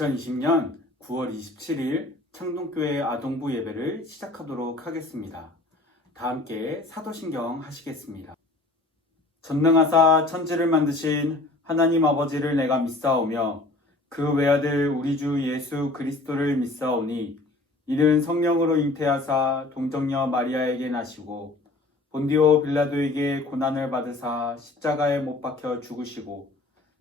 2020년 9월 27일 창동교회 아동부 예배를 시작하도록 하겠습니다. 다 함께 사도신경 하시겠습니다. 전능하사 천지를 만드신 하나님 아버지를 내가 믿사오며 그 외아들 우리 주 예수 그리스도를 믿사오니 이는 성령으로 잉태하사 동정녀 마리아에게 나시고 본디오 빌라도에게 고난을 받으사 십자가에 못 박혀 죽으시고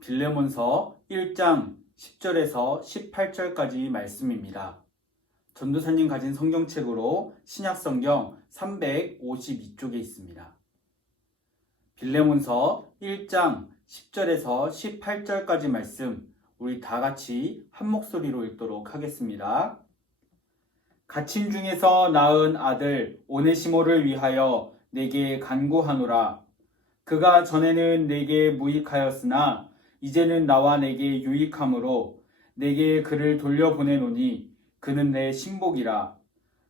빌레몬서 1장 10절에서 18절까지 말씀입니다. 전도사님 가진 성경책으로 신약성경 352쪽에 있습니다. 빌레몬서 1장 10절에서 18절까지 말씀 우리 다 같이 한 목소리로 읽도록 하겠습니다. 갇힌 중에서 낳은 아들 오네시모를 위하여 내게 간구하노라. 그가 전에는 내게 무익하였으나 이제는 나와 내게 유익함으로 내게 그를 돌려보내노니 그는 내 신복이라.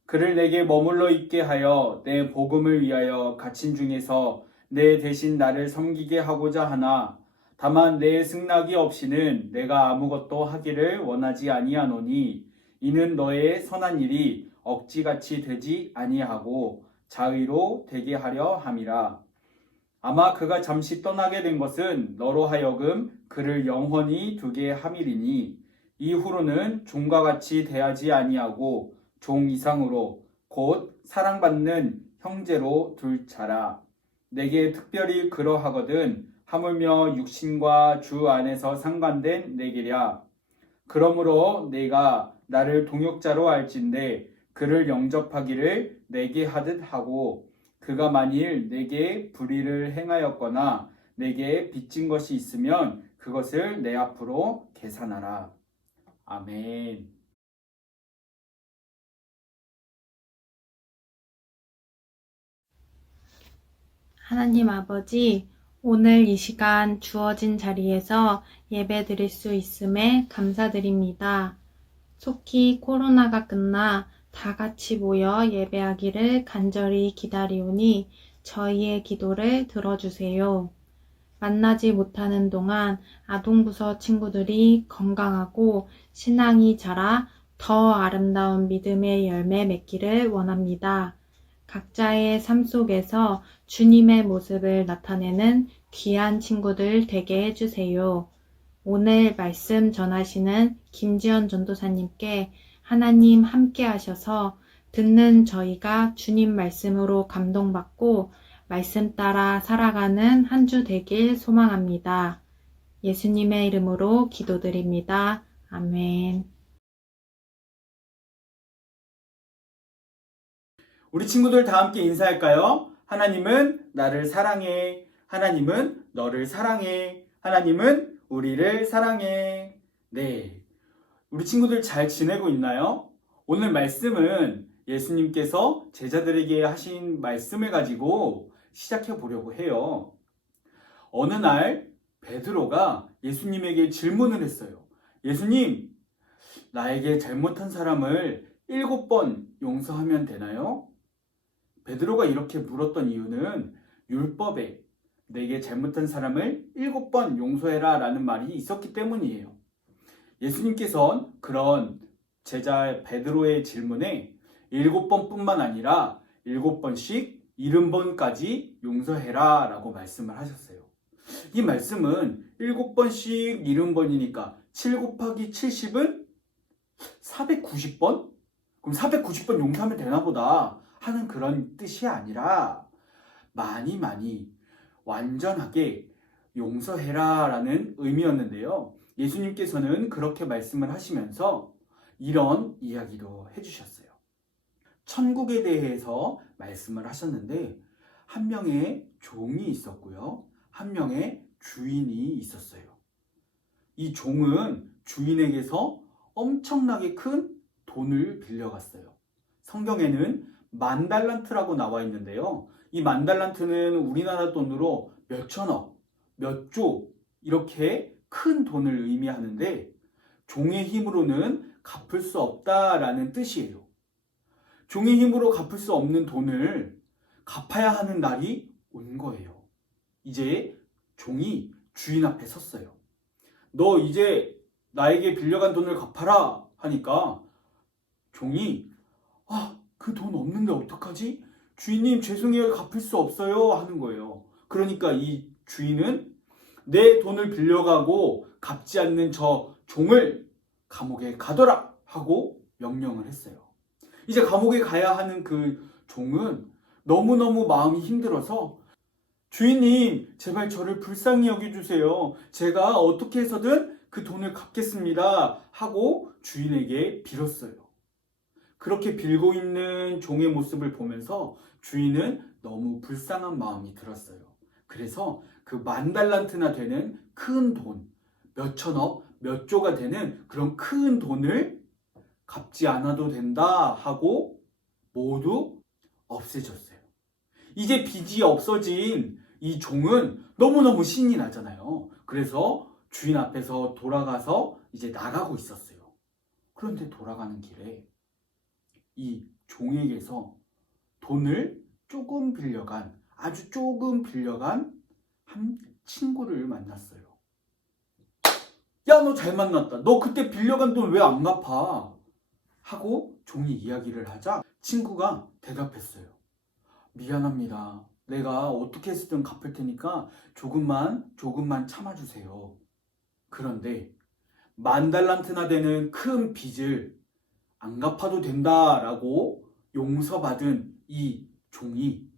그를 내게 머물러 있게 하여 내 복음을 위하여 갇힌 중에서 내 대신 나를 섬기게 하고자 하나 다만 내 승낙이 없이는 내가 아무것도 하기를 원하지 아니하노니 이는 너의 선한 일이 억지같이 되지 아니하고 자의로 되게 하려 함이라. 아마 그가 잠시 떠나게 된 것은 너로 하여금 그를 영원히 두게 함이리니 이후로는 종과 같이 대하지 아니하고 종 이상으로 곧 사랑받는 형제로 둘 자라. 내게 특별히 그러하거든 하물며 육신과 주 안에서 상관된 내게랴. 그러므로 내가 나를 동역자로 알진대 그를 영접하기를 내게 하듯 하고 그가 만일 내게 불의를 행하였거나 내게 빚진 것이 있으면 그것을 내 앞으로 계산하라. 아멘. 하나님 아버지, 오늘 이 시간 주어진 자리에서 예배 드릴 수 있음에 감사드립니다. 속히 코로나가 끝나 다 같이 모여 예배하기를 간절히 기다리오니 저희의 기도를 들어주세요. 만나지 못하는 동안 아동부서 친구들이 건강하고 신앙이 자라 더 아름다운 믿음의 열매 맺기를 원합니다. 각자의 삶 속에서 주님의 모습을 나타내는 귀한 친구들 되게 해주세요. 오늘 말씀 전하시는 김지연 전도사님께 하나님 함께 하셔서 듣는 저희가 주님 말씀으로 감동받고 말씀 따라 살아가는 한 주 되길 소망합니다. 예수님의 이름으로 기도드립니다. 아멘. 우리 친구들 다 함께 인사할까요? 하나님은 나를 사랑해. 하나님은 너를 사랑해. 하나님은 우리를 사랑해. 네. 우리 친구들 잘 지내고 있나요? 오늘 말씀은 예수님께서 제자들에게 하신 말씀을 가지고 시작해 보려고 해요. 어느 날 베드로가 예수님에게 질문을 했어요. 예수님, 나에게 잘못한 사람을 일곱 번 용서하면 되나요? 베드로가 이렇게 물었던 이유는 율법에 내게 잘못한 사람을 일곱 번 용서해라 라는 말이 있었기 때문이에요. 예수님께서는 그런 제자 베드로의 질문에 일곱 번뿐만 아니라 일곱 번씩 일흔 번까지 용서해라 라고 말씀을 하셨어요. 이 말씀은 일곱 번씩 일흔 번이니까 7 곱하기 70은 490번? 그럼 490번 용서하면 되나 보다 하는 그런 뜻이 아니라 많이 많이 완전하게 용서해라 라는 의미였는데요. 예수님께서는 그렇게 말씀을 하시면서 이런 이야기도 해주셨어요. 천국에 대해서 말씀을 하셨는데 한 명의 종이 있었고요. 한 명의 주인이 있었어요. 이 종은 주인에게서 엄청나게 큰 돈을 빌려갔어요. 성경에는 만 달란트라고 나와 있는데요. 이 만 달란트는 우리나라 돈으로 몇천억, 몇조 이렇게 큰 돈을 의미하는데 종의 힘으로는 갚을 수 없다라는 뜻이에요. 종의 힘으로 갚을 수 없는 돈을 갚아야 하는 날이 온 거예요. 이제 종이 주인 앞에 섰어요. 너 이제 나에게 빌려간 돈을 갚아라 하니까 종이 아, 그 돈 없는데 어떡하지? 주인님 죄송해요 갚을 수 없어요 하는 거예요. 그러니까 이 주인은 내 돈을 빌려가고 갚지 않는 저 종을 감옥에 가둬라 하고 명령을 했어요. 이제 감옥에 가야 하는 그 종은 너무너무 마음이 힘들어서 주인님, 제발 저를 불쌍히 여겨주세요. 제가 어떻게 해서든 그 돈을 갚겠습니다. 하고 주인에게 빌었어요. 그렇게 빌고 있는 종의 모습을 보면서 주인은 너무 불쌍한 마음이 들었어요. 그래서 그 만 달란트나 되는 큰 돈, 몇 천억, 몇 조가 되는 그런 큰 돈을 갚지 않아도 된다 하고 모두 없애줬어요. 이제 빚이 없어진 이 종은 너무너무 신이 나잖아요. 그래서 주인 앞에서 돌아가서 이제 나가고 있었어요. 그런데 돌아가는 길에 이 종에게서 돈을 조금 빌려간, 아주 조금 빌려간 한 친구를 만났어요. 야, 너 잘 만났다. 너 그때 빌려간 돈 왜 안 갚아? 하고 종이 이야기를 하자 친구가 대답했어요. 미안합니다. 내가 어떻게 해서든 갚을 테니까 조금만, 조금만 참아주세요. 그런데 만 달란트나 되는 큰 빚을 안 갚아도 된다라고 용서받은 이 종이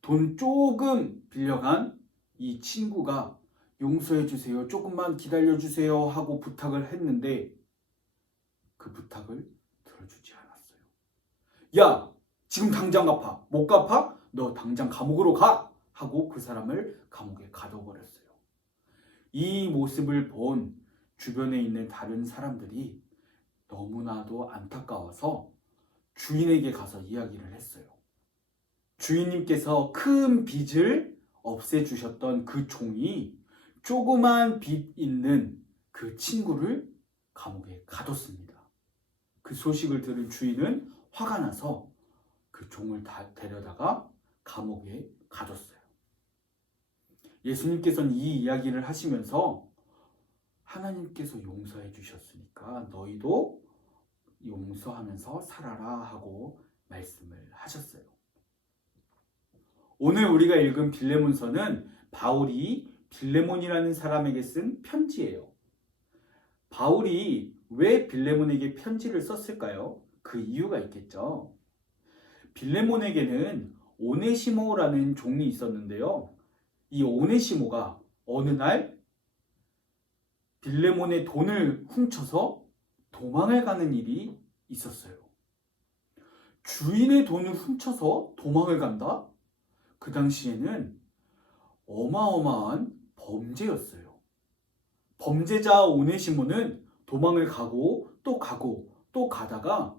돈 조금 빌려간 이 친구가 용서해 주세요. 조금만 기다려 주세요. 하고 부탁을 했는데 그 부탁을 들어주지 않았어요. 야! 지금 당장 갚아. 못 갚아? 너 당장 감옥으로 가! 하고 그 사람을 감옥에 가둬버렸어요. 이 모습을 본 주변에 있는 다른 사람들이 너무나도 안타까워서 주인에게 가서 이야기를 했어요. 주인님께서 큰 빚을 없애주셨던 그 종이 조그만 빚 있는 그 친구를 감옥에 가뒀습니다. 그 소식을 들은 주인은 화가 나서 그 종을 다 데려다가 감옥에 가뒀어요. 예수님께서는 이 이야기를 하시면서 하나님께서 용서해 주셨으니까 너희도 용서하면서 살아라 하고 말씀을 하셨어요. 오늘 우리가 읽은 빌레몬서는 바울이 빌레몬이라는 사람에게 쓴 편지예요. 바울이 왜 빌레몬에게 편지를 썼을까요? 그 이유가 있겠죠. 빌레몬에게는 오네시모라는 종이 있었는데요. 이 오네시모가 어느 날 빌레몬의 돈을 훔쳐서 도망을 가는 일이 있었어요. 주인의 돈을 훔쳐서 도망을 간다? 그 당시에는 어마어마한 범죄였어요. 범죄자 오네시모는 도망을 가고 또 가고 또 가다가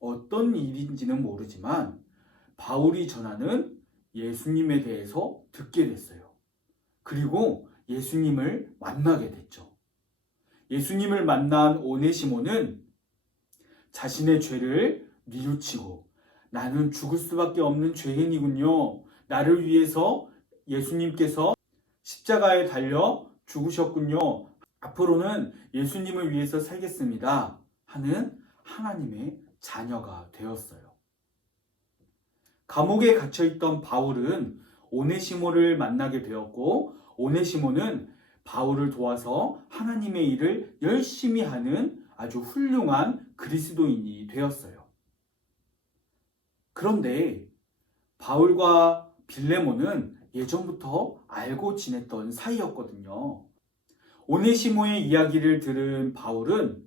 어떤 일인지는 모르지만 바울이 전하는 예수님에 대해서 듣게 됐어요. 그리고 예수님을 만나게 됐죠. 예수님을 만난 오네시모는 자신의 죄를 뉘우치고 나는 죽을 수밖에 없는 죄인이군요. 나를 위해서 예수님께서 십자가에 달려 죽으셨군요. 앞으로는 예수님을 위해서 살겠습니다. 하는 하나님의 자녀가 되었어요. 감옥에 갇혀있던 바울은 오네시모를 만나게 되었고, 오네시모는 바울을 도와서 하나님의 일을 열심히 하는 아주 훌륭한 그리스도인이 되었어요. 그런데 바울과 빌레몬은 예전부터 알고 지냈던 사이였거든요. 오네시모의 이야기를 들은 바울은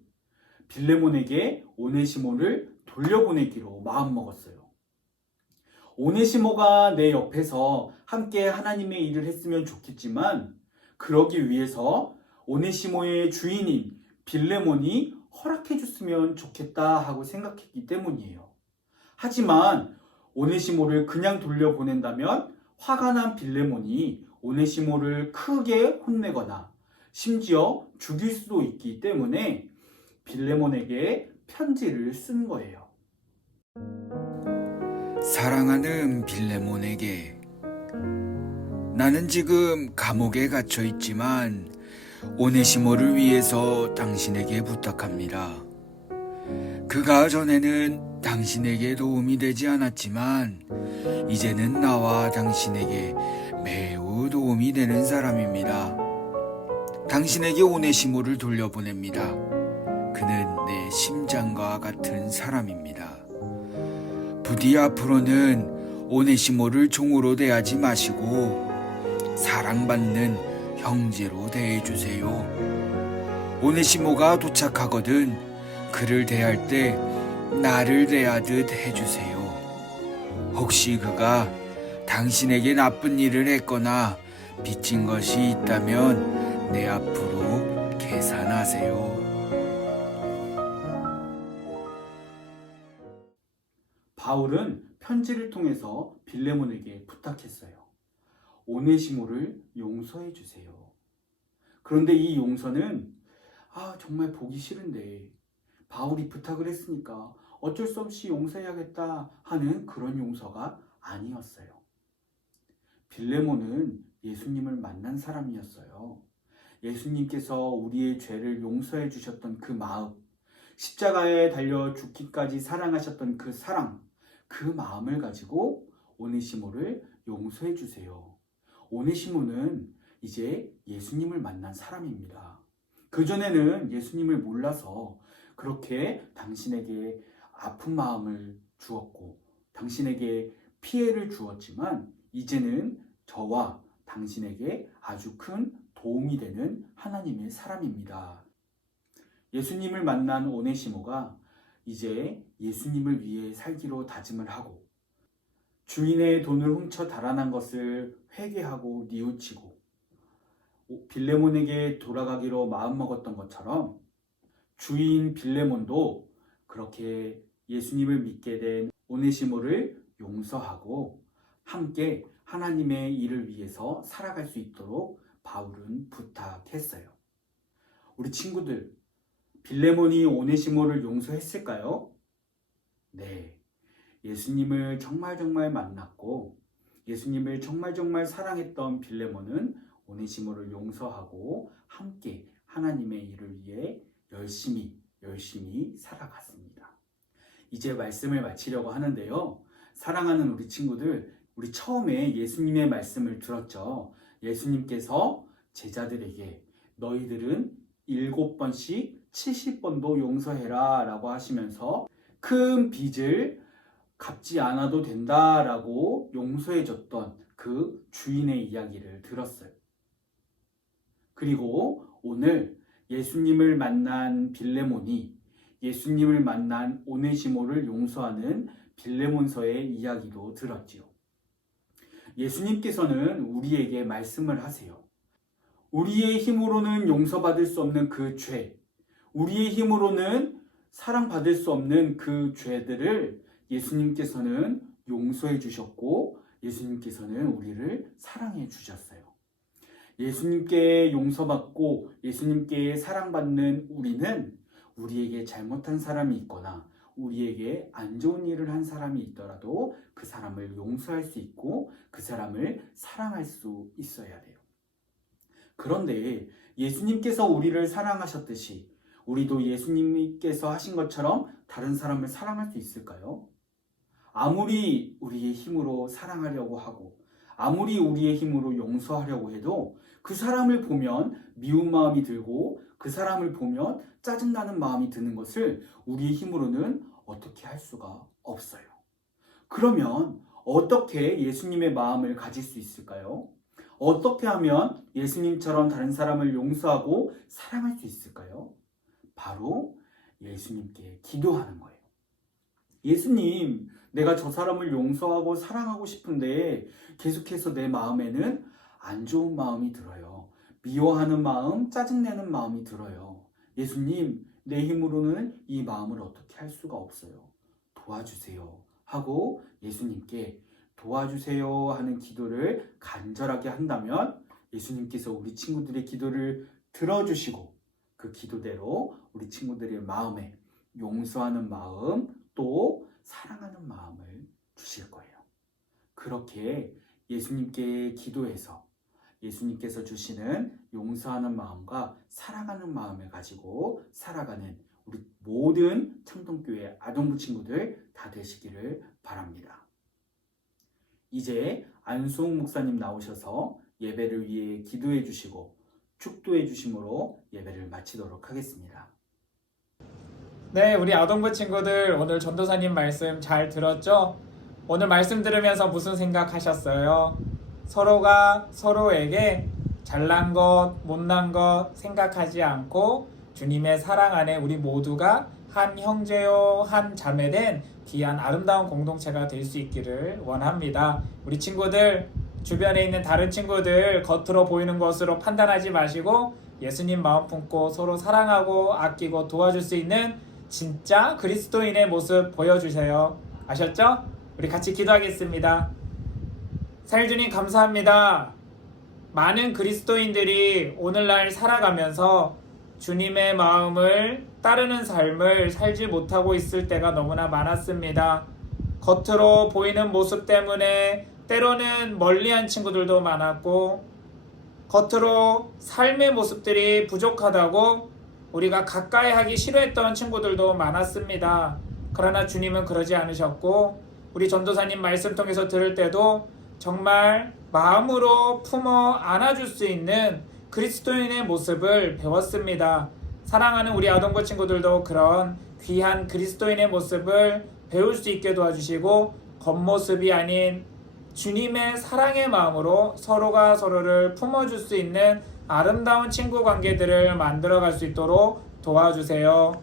빌레몬에게 오네시모를 돌려보내기로 마음먹었어요. 오네시모가 내 옆에서 함께 하나님의 일을 했으면 좋겠지만 그러기 위해서 오네시모의 주인인 빌레몬이 허락해 줬으면 좋겠다 하고 생각했기 때문이에요. 하지만 오네시모를 그냥 돌려보낸다면 화가 난 빌레몬이 오네시모를 크게 혼내거나 심지어 죽일 수도 있기 때문에 빌레몬에게 편지를 쓴 거예요. 사랑하는 빌레몬에게 나는 지금 감옥에 갇혀 있지만 오네시모를 위해서 당신에게 부탁합니다. 그가 전에는 당신에게 도움이 되지 않았지만 이제는 나와 당신에게 매우 도움이 되는 사람입니다. 당신에게 오네시모를 돌려보냅니다. 그는 내 심장과 같은 사람입니다. 부디 앞으로는 오네시모를 종으로 대하지 마시고 사랑받는 형제로 대해주세요. 오네시모가 도착하거든 그를 대할 때 나를 대하듯 해주세요. 혹시 그가 당신에게 나쁜 일을 했거나 빚진 것이 있다면 내 앞으로 계산하세요. 바울은 편지를 통해서 빌레몬에게 부탁했어요. 오네시모를 용서해 주세요. 그런데 이 용서는 아 정말 보기 싫은데 바울이 부탁을 했으니까 어쩔 수 없이 용서해야겠다 하는 그런 용서가 아니었어요. 빌레몬은 예수님을 만난 사람이었어요. 예수님께서 우리의 죄를 용서해 주셨던 그 마음, 십자가에 달려 죽기까지 사랑하셨던 그 사랑, 그 마음을 가지고 오네시모를 용서해 주세요. 오네시모는 이제 예수님을 만난 사람입니다. 그전에는 예수님을 몰라서 그렇게 당신에게 아픈 마음을 주었고 당신에게 피해를 주었지만 이제는 저와 당신에게 아주 큰 도움이 되는 하나님의 사람입니다. 예수님을 만난 오네시모가 이제 예수님을 위해 살기로 다짐을 하고 주인의 돈을 훔쳐 달아난 것을 회개하고 뉘우치고 빌레몬에게 돌아가기로 마음먹었던 것처럼 주인 빌레몬도 그렇게 예수님을 믿게 된 오네시모를 용서하고 함께 하나님의 일을 위해서 살아갈 수 있도록 바울은 부탁했어요. 우리 친구들, 빌레몬이 오네시모를 용서했을까요? 네. 예수님을 정말 정말 만났고 예수님을 정말 정말 사랑했던 빌레몬은 오네시모를 용서하고 함께 하나님의 일을 위해 열심히 열심히 살아갔습니다. 이제 말씀을 마치려고 하는데요. 사랑하는 우리 친구들, 우리 처음에 예수님의 말씀을 들었죠. 예수님께서 제자들에게 너희들은 일곱 번씩 70번도 용서해라 라고 하시면서 큰 빚을 갚지 않아도 된다 라고 용서해 줬던 그 주인의 이야기를 들었어요. 그리고 오늘 예수님을 만난 빌레몬이 예수님을 만난 오네시모를 용서하는 빌레몬서의 이야기도 들었지요. 예수님께서는 우리에게 말씀을 하세요. 우리의 힘으로는 용서받을 수 없는 그 죄, 우리의 힘으로는 사랑받을 수 없는 그 죄들을 예수님께서는 용서해 주셨고 예수님께서는 우리를 사랑해 주셨어요. 예수님께 용서받고 예수님께 사랑받는 우리는 우리에게 잘못한 사람이 있거나 우리에게 안 좋은 일을 한 사람이 있더라도 그 사람을 용서할 수 있고 그 사람을 사랑할 수 있어야 돼요. 그런데 예수님께서 우리를 사랑하셨듯이 우리도 예수님께서 하신 것처럼 다른 사람을 사랑할 수 있을까요? 아무리 우리의 힘으로 사랑하려고 하고 아무리 우리의 힘으로 용서하려고 해도 그 사람을 보면 미운 마음이 들고 그 사람을 보면 짜증나는 마음이 드는 것을 우리의 힘으로는 어떻게 할 수가 없어요. 그러면 어떻게 예수님의 마음을 가질 수 있을까요? 어떻게 하면 예수님처럼 다른 사람을 용서하고 사랑할 수 있을까요? 바로 예수님께 기도하는 거예요. 예수님, 내가 저 사람을 용서하고 사랑하고 싶은데 계속해서 내 마음에는 안 좋은 마음이 들어요. 미워하는 마음, 짜증내는 마음이 들어요. 예수님, 내 힘으로는 이 마음을 어떻게 할 수가 없어요. 도와주세요. 하고 예수님께 도와주세요 하는 기도를 간절하게 한다면 예수님께서 우리 친구들의 기도를 들어주시고 그 기도대로 우리 친구들의 마음에 용서하는 마음 또 사랑하는 마음을 주실 거예요. 그렇게 예수님께 기도해서 예수님께서 주시는 용서하는 마음과 사랑하는 마음을 가지고 살아가는 우리 모든 창동교회 아동부 친구들 다 되시기를 바랍니다. 이제 안수홍 목사님 나오셔서 예배를 위해 기도해 주시고 축도해 주심으로 예배를 마치도록 하겠습니다. 네, 우리 아동부 친구들 오늘 전도사님 말씀 잘 들었죠? 오늘 말씀 들으면서 무슨 생각하셨어요? 서로가 서로에게 잘난 것, 못난 것 생각하지 않고 주님의 사랑 안에 우리 모두가 한 형제요, 한 자매된 귀한 아름다운 공동체가 될 수 있기를 원합니다. 우리 친구들, 주변에 있는 다른 친구들 겉으로 보이는 것으로 판단하지 마시고 예수님 마음 품고 서로 사랑하고 아끼고 도와줄 수 있는 진짜 그리스도인의 모습 보여주세요. 아셨죠? 우리 같이 기도하겠습니다. 살주님 감사합니다. 많은 그리스도인들이 오늘날 살아가면서 주님의 마음을 따르는 삶을 살지 못하고 있을 때가 너무나 많았습니다. 겉으로 보이는 모습 때문에 때로는 멀리한 친구들도 많았고 겉으로 삶의 모습들이 부족하다고 우리가 가까이 하기 싫어했던 친구들도 많았습니다. 그러나 주님은 그러지 않으셨고 우리 전도사님 말씀 통해서 들을 때도 정말 마음으로 품어 안아줄 수 있는 그리스도인의 모습을 배웠습니다. 사랑하는 우리 아동부 친구들도 그런 귀한 그리스도인의 모습을 배울 수 있게 도와주시고 겉모습이 아닌 주님의 사랑의 마음으로 서로가 서로를 품어줄 수 있는 아름다운 친구 관계들을 만들어갈 수 있도록 도와주세요.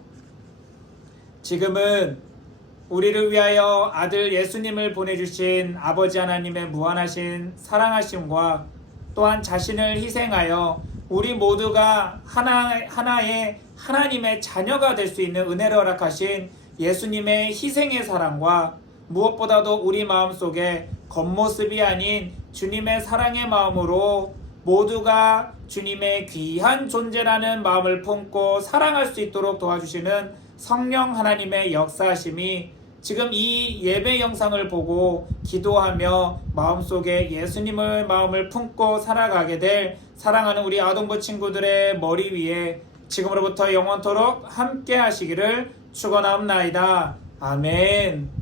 지금은 우리를 위하여 아들 예수님을 보내주신 아버지 하나님의 무한하신 사랑하심과 또한 자신을 희생하여 우리 모두가 하나, 하나의 하나님의 자녀가 될 수 있는 은혜를 허락하신 예수님의 희생의 사랑과 무엇보다도 우리 마음 속에 겉모습이 아닌 주님의 사랑의 마음으로 모두가 주님의 귀한 존재라는 마음을 품고 사랑할 수 있도록 도와주시는 성령 하나님의 역사하심이 지금 이 예배 영상을 보고 기도하며 마음속에 예수님을 마음을 품고 살아가게 될 사랑하는 우리 아동부 친구들의 머리 위에 지금으로부터 영원토록 함께 하시기를 축원하옵나이다. 아멘.